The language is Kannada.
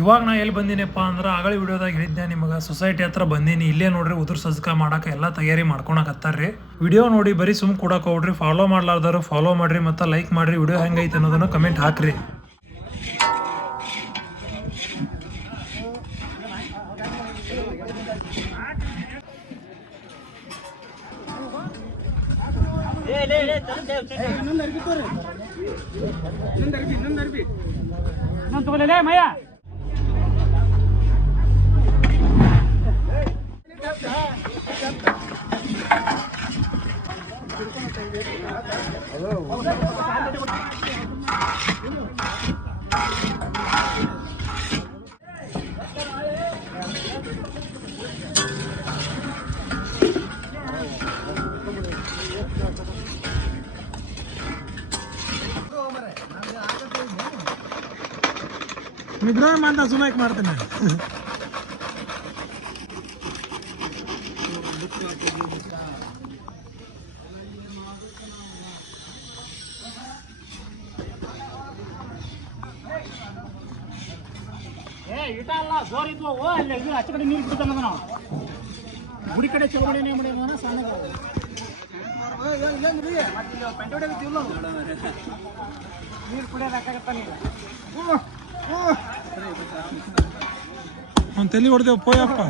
ಇವಾಗ ನಾ ಎಲ್ಲಿ ಬಂದೀನಪ್ಪ ಅಂದ್ರೆ ಆಗಲಿ ವಿಡಿಯೋದಾಗ ಹೇಳಿದ್ದೆ ನಿಮಗೆ ಸೊಸೈಟಿ ಹತ್ರ ಬಂದೀನಿ. ಇಲ್ಲೇ ನೋಡ್ರಿ ಉದುರು ಸಜ್ಕ ಮಾಡಕ್ಕೆ ಎಲ್ಲ ತಯಾರಿ ಮಾಡ್ಕೊಳಕತ್ತಾರ್ರಿ. ವಿಡಿಯೋ ನೋಡಿ ಬರೀ ಸುಮ್ ಕೊಡಕ್ಕೆ ಹೋಗ್ರಿ. ಫಾಲೋ ಮಾಡ್ಲಾರ್ದಾರು ಫಾಲೋ ಮಾಡ್ರಿ ಮತ್ತು ಲೈಕ್ ಮಾಡ್ರಿ. ವಿಡಿಯೋ ಹೆಂಗೈತೆ ಅನ್ನೋದನ್ನು ಕಮೆಂಟ್ ಹಾಕ್ರಿ. ತಗೊಳ್ಳೇ ಮಯ್ಯ ನಿಗ್ರಹ ಮಾಡ್ತಾ ಸುಮಾಕ್ ಮಾಡ್ತೇನೆ. ಇಟ ಅಲ್ಲ ಜೋರ್ ಇದ್ವು ಅಲ್ಲಿ ಆಚೆ ಕಡೆ ನೀರು ಬಿಡ್ತಾನ ನಾವು ಗುಡಿ ಕಡೆ ಚೌಗಡಿನೇ ಮಾಡಿದ ಸಣ್ಣ ನೀರು ಕುಡಿಯೋದಾಗತ್ತ ನೀರು ಅವ್ನು ತಲೆ ಹೊಡೆದೇವು ಪೋಯಪ್ಪ.